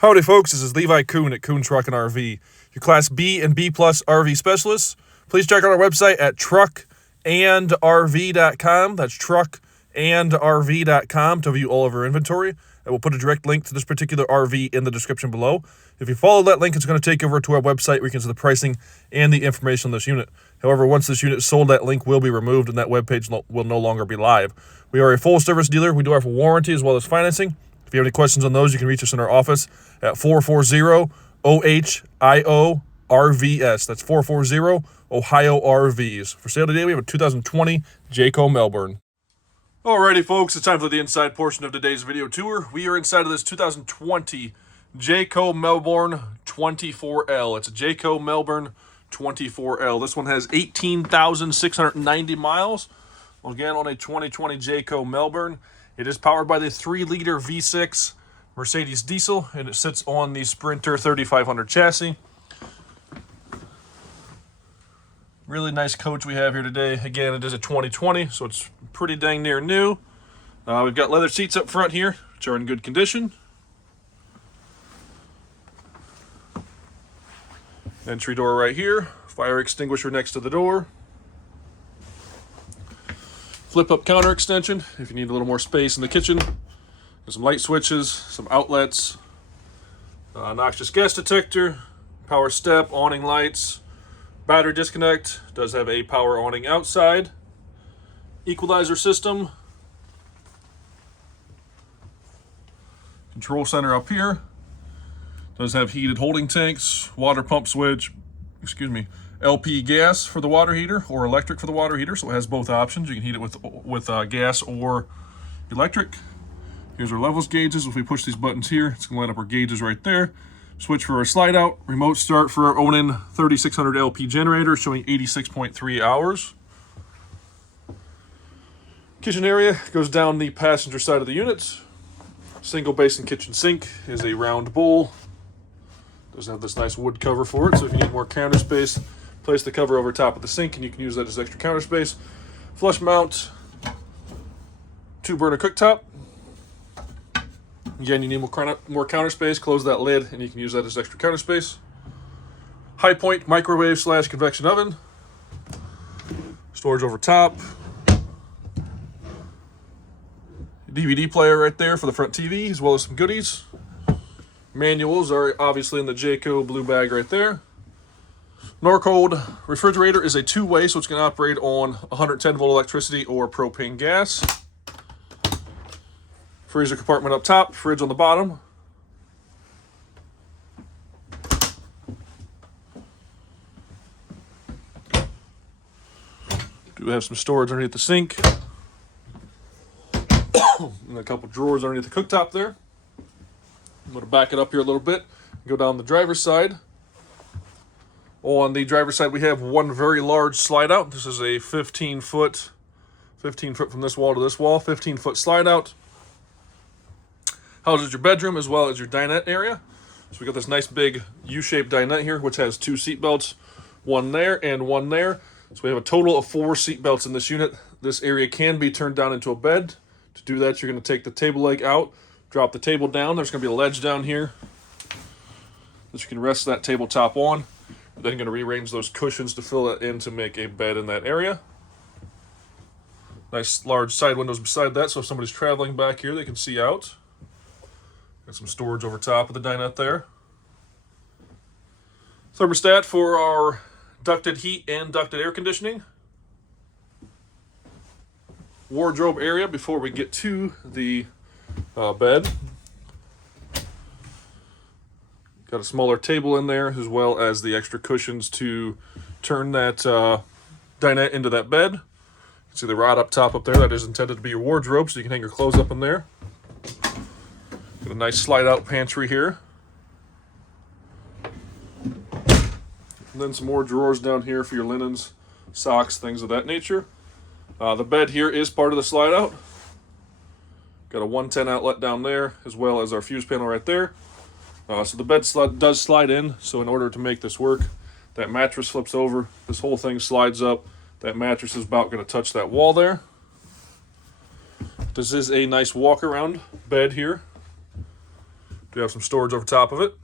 Howdy folks, this is Levi Kuhn at Kuhn Truck and RV, your Class B and B Plus RV specialists. Please check out our website at truckandrv.com. That's truckandrv.com to view all of our inventory. And we'll put a direct link to this particular RV in the description below. If you follow that link, it's going to take you over to our website where you can see the pricing and the information on this unit. However, once this unit is sold, that link will be removed and that webpage will no longer be live. We are a full service dealer. We do offer warranty as well as financing. If you have any questions on those, you can reach us in our office at 440-OHIO-RVS. That's 440-OHIO-RVs. For sale today, we have a 2020 Jayco Melbourne. Alrighty, folks, it's time for the inside portion of today's video tour. We are inside of this 2020 Jayco Melbourne 24L. It's a Jayco Melbourne 24L. This one has 18,690 miles. Again, on a 2020 Jayco Melbourne. It is powered by the 3-liter V6 Mercedes diesel, and it sits on the Sprinter 3500 chassis. Really nice coach we have here today. Again, it is a 2020, so it's pretty dang near new. We've got leather seats up front here, which are in good condition. Entry door right here. Fire extinguisher next to the door. Flip-up counter extension if you need a little more space in the kitchen. There's some light switches, some outlets, noxious gas detector, power step, awning lights, battery disconnect. Does have a power awning outside. Equalizer system. Control center up here. Does have heated holding tanks, water pump switch, LP gas for the water heater or electric for the water heater, so it has both options. You can heat it with gas or electric. Here's our levels gauges. If we push these buttons here, it's going to light up our gauges right there. Switch for our slide out, remote start for our Onan 3600 LP generator showing 86.3 hours. Kitchen area goes down the passenger side of the unit. Single basin kitchen sink is a round bowl. Does have this nice wood cover for it, so if you need more counter space, place the cover over top of the sink and you can use that as extra counter space. Flush mount, 2-burner cooktop. Again, you need more counter space, close that lid and you can use that as extra counter space. High point microwave / convection oven. Storage over top. DVD player right there for the front TV, as well as some goodies. Manuals are obviously in the Jayco blue bag right there. Norcold refrigerator is a 2-way, so it's going to operate on 110 volt electricity or propane gas. Freezer compartment up top, fridge on the bottom. Do have some storage underneath the sink. And a couple drawers underneath the cooktop there. I'm going to back it up here a little bit. Go down the driver's side. On the driver's side, we have one very large slide out. This is a 15 foot from this wall to this wall, 15-foot slide out. Houses your bedroom as well as your dinette area. So we got this nice big U-shaped dinette here, which has 2 seat belts, one there and one there. So we have a total of 4 seat belts in this unit. This area can be turned down into a bed. To do that, you're going to take the table leg out, drop the table down. There's going to be a ledge down here that you can rest that tabletop on. Then you're going to rearrange those cushions to fill it in to make a bed in that area. Nice large side windows beside that, so if somebody's traveling back here, they can see out. Got some storage over top of the dinette there. Thermostat for our ducted heat and ducted air conditioning. Wardrobe area before we get to the bed. Got a smaller table in there as well as the extra cushions to turn that dinette into that bed. You can see the rod up top up there. That is intended to be your wardrobe, so you can hang your clothes up in there. Got a nice slide out pantry here. And then some more drawers down here for your linens, socks, things of that nature. The bed here is part of the slide out. Got a 110 outlet down there as well as our fuse panel right there. So the bed does slide in, so in order to make this work, that mattress flips over, this whole thing slides up, that mattress is about going to touch that wall there. This is a nice walk around bed here. You have some storage over top of it.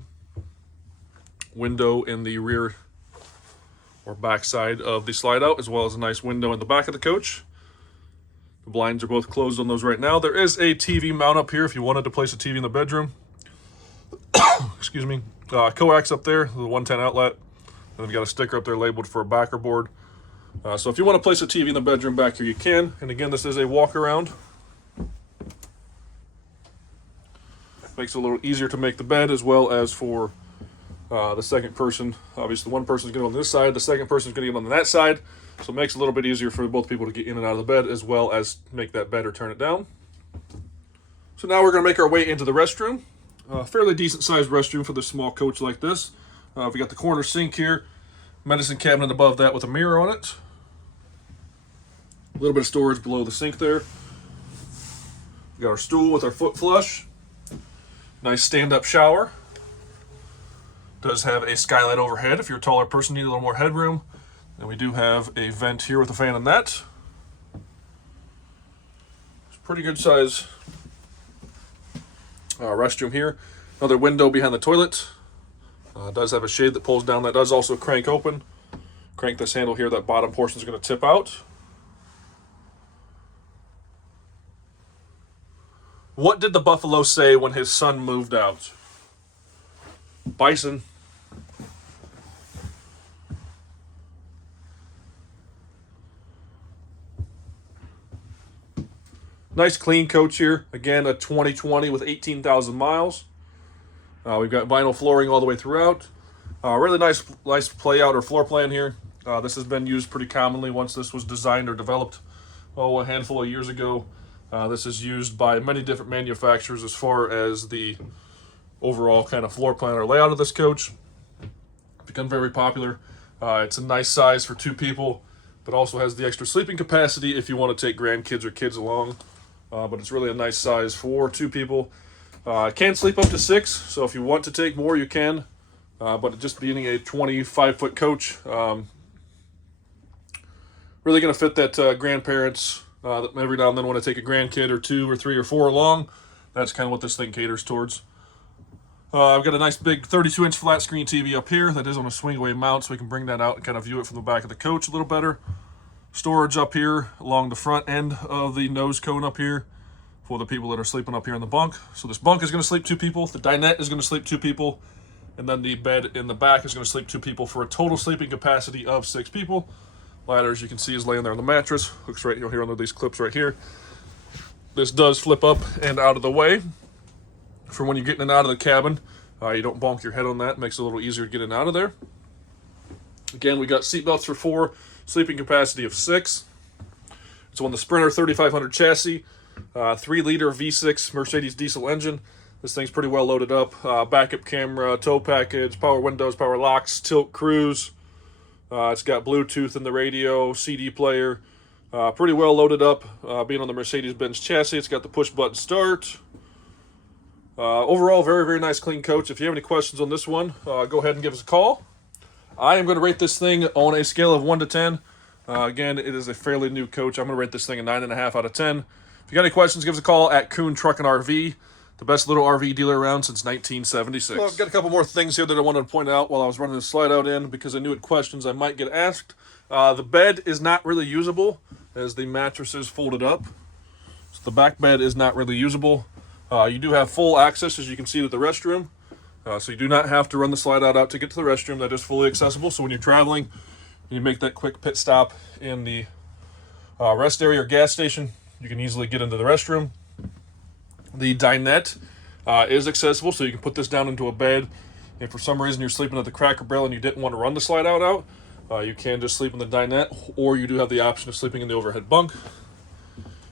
Window in the rear or back side of the slide out, as well as a nice window in the back of the coach. The blinds are both closed on those right now. There is a TV mount up here if you wanted to place a TV in the bedroom. Excuse me. Coax up there, the 110 outlet. And we've got a sticker up there labeled for a backer board. So if you want to place a TV in the bedroom back here, you can. And again, this is a walk around. Makes it a little easier to make the bed, as well as for the second person. Obviously, one person is going to go on this side, the second person is going to get on that side. So it makes it a little bit easier for both people to get in and out of the bed, as well as make that bed or turn it down. So now we're going to make our way into the restroom. Fairly decent sized restroom for this small coach like this. We got the corner sink here, medicine cabinet above that with a mirror on it. A little bit of storage below the sink there. We got our stool with our foot flush. Nice stand-up shower. Does have a skylight overhead if you're a taller person, need a little more headroom. And we do have a vent here with a fan in that. It's a pretty good size restroom here. Another window behind the toilet. Does have a shade that pulls down. That does also crank open. Crank this handle here, that bottom portion is going to tip out. What did the buffalo say when his son moved out? Bison. Nice clean coach here. Again, a 2020 with 18,000 miles. We've got vinyl flooring all the way throughout. Really nice layout or floor plan here. This has been used pretty commonly once this was designed or developed, a handful of years ago. This is used by many different manufacturers as far as the overall kind of floor plan or layout of this coach. Become very popular. It's a nice size for two people, but also has the extra sleeping capacity if you want to take grandkids or kids along. But it's really a nice size for two people. Can sleep up to 6, so if you want to take more, you can. But just being a 25-foot coach, really going to fit that grandparents that every now and then want to take a grandkid or 2 or 3 or 4 along. That's kind of what this thing caters towards. I've got a nice big 32-inch flat screen TV up here that is on a swing-away mount, so we can bring that out and kind of view it from the back of the coach a little better. Storage up here along the front end of the nose cone up here for the people that are sleeping up here in the bunk. So this bunk is going to sleep 2 people. The dinette is going to sleep 2 people. And then the bed in the back is going to sleep 2 people for a total sleeping capacity of 6 people. Ladder, as you can see, is laying there on the mattress. Hooks right here under these clips right here. This does flip up and out of the way for when you're getting in and out of the cabin. You don't bonk your head on that. Makes it a little easier to get in and out of there. Again, we got seat belts for 4, sleeping capacity of 6. It's on the Sprinter 3500 chassis, 3-liter V6 Mercedes diesel engine. This thing's pretty well loaded up. Backup camera, tow package, power windows, power locks, tilt cruise. It's got Bluetooth in the radio, CD player. Pretty well loaded up. Being on the Mercedes-Benz chassis, it's got the push-button start. Overall, very, very nice, clean coach. If you have any questions on this one, go ahead and give us a call. I am going to rate this thing on a scale of 1 to 10. Again, it is a fairly new coach. I'm going to rate this thing a 9.5 out of 10. If you got any questions, give us a call at Kuhn Truck and RV. The best little RV dealer around since 1976. Well, I've got a couple more things here that I wanted to point out while I was running the slide out in, because I knew what questions I might get asked. The bed is not really usable as the mattress is folded up. So the back bed is not really usable. You do have full access, as you can see, to the restroom. So you do not have to run the slide out to get to the restroom. That is fully accessible. So when you're traveling and you make that quick pit stop in the rest area or gas station, you can easily get into the restroom. The dinette is accessible, so you can put this down into a bed. If for some reason you're sleeping at the Cracker Barrel and you didn't want to run the slide out, you can just sleep in the dinette, or you do have the option of sleeping in the overhead bunk.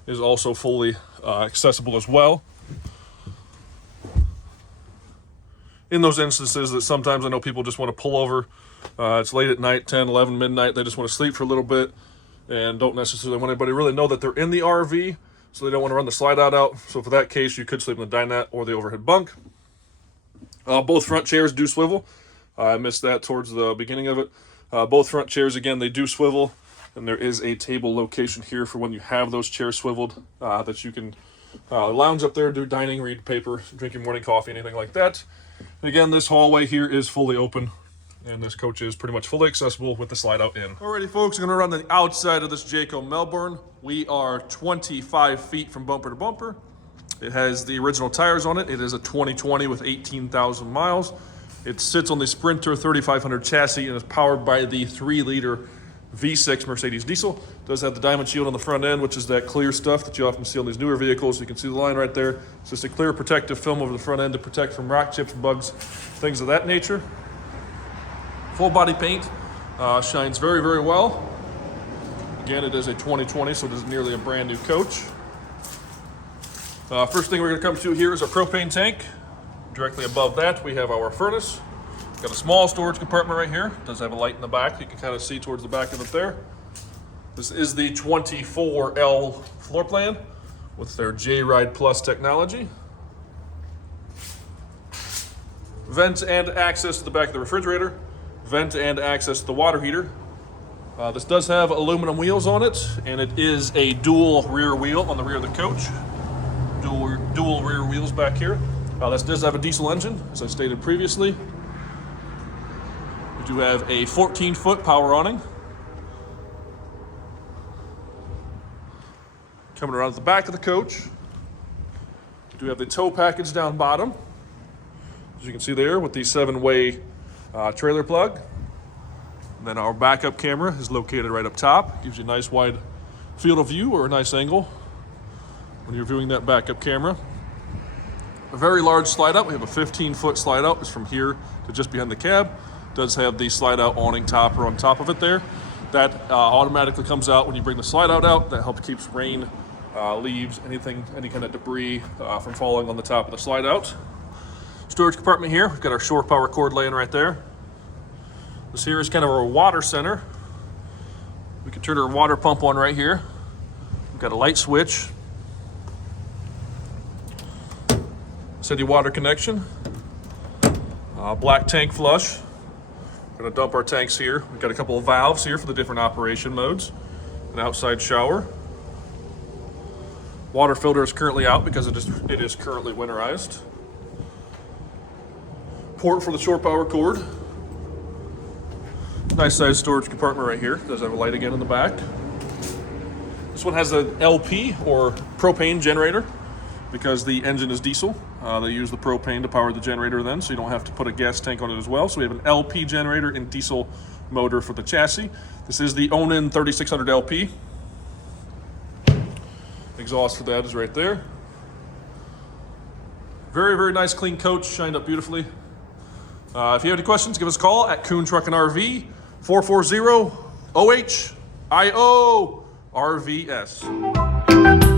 It is also fully accessible as well. In those instances that sometimes I know people just want to pull over, it's late at night, 10, 11, midnight, they just want to sleep for a little bit and don't necessarily want anybody to really know that they're in the RV, so they don't want to run the slide out. So for that case, you could sleep in the dinette or the overhead bunk. Both front chairs do swivel. I missed that towards the beginning of it. Both front chairs, again, they do swivel, and there is a table location here for when you have those chairs swiveled that you can Lounge up there, do dining, read paper, drink your morning coffee, anything like that. And again, this hallway here is fully open, and this coach is pretty much fully accessible with the slide out in. Alrighty folks, I'm gonna run the outside of this Jayco Melbourne. We are 25 feet from bumper to bumper. It has the original tires on it. It is a 2020 with 18,000 miles. It sits on the Sprinter 3500 chassis and is powered by the 3-liter V6 Mercedes diesel. It does have the diamond shield on the front end, which is that clear stuff that you often see on these newer vehicles. You can see the line right there. It's just a clear protective film over the front end to protect from rock chips, bugs, things of that nature. Full body paint, shines very, very well. Again, it is a 2020, so it is nearly a brand new coach. First thing we're gonna come to here is our propane tank. Directly above that, we have our furnace. Got a small storage compartment right here. It does have a light in the back. You can kind of see towards the back of it there. This is the 24L floor plan with their J-Ride Plus technology. Vent and access to the back of the refrigerator. Vent and access to the water heater. This does have aluminum wheels on it, and it is a dual rear wheel on the rear of the coach. Dual rear wheels back here. This does have a diesel engine, as I stated previously. We do have a 14-foot power awning. Coming around the back of the coach, we do have the tow package down bottom, as you can see there, with the 7-way trailer plug. And then our backup camera is located right up top. Gives you a nice wide field of view or a nice angle when you're viewing that backup camera. A very large slide out. We have a 15-foot slide out. It's from here to just behind the cab. Does have the slide out awning topper on top of it there. That automatically comes out when you bring the slide out. That helps keeps rain, leaves, any kind of debris from falling on the top of the slide out. Storage compartment here. We've got our shore power cord laying right there. This here is kind of our water center. We can turn our water pump on right here. We've got a light switch. City water connection. Black tank flush. We're gonna dump our tanks here. We've got a couple of valves here for the different operation modes. An outside shower. Water filter is currently out because it is currently winterized. Port for the shore power cord. Nice size storage compartment right here. Does have a light again in the back. This one has an LP or propane generator because the engine is diesel. They use the propane to power the generator then, so you don't have to put a gas tank on it as well. So we have an LP generator and diesel motor for the chassis. This is the Onan 3600 LP. Exhaust for that is right there. Very, very nice clean coach, shined up beautifully. If you have any questions, give us a call at Kuhn Truck and RV, 440-OHIO-RVS.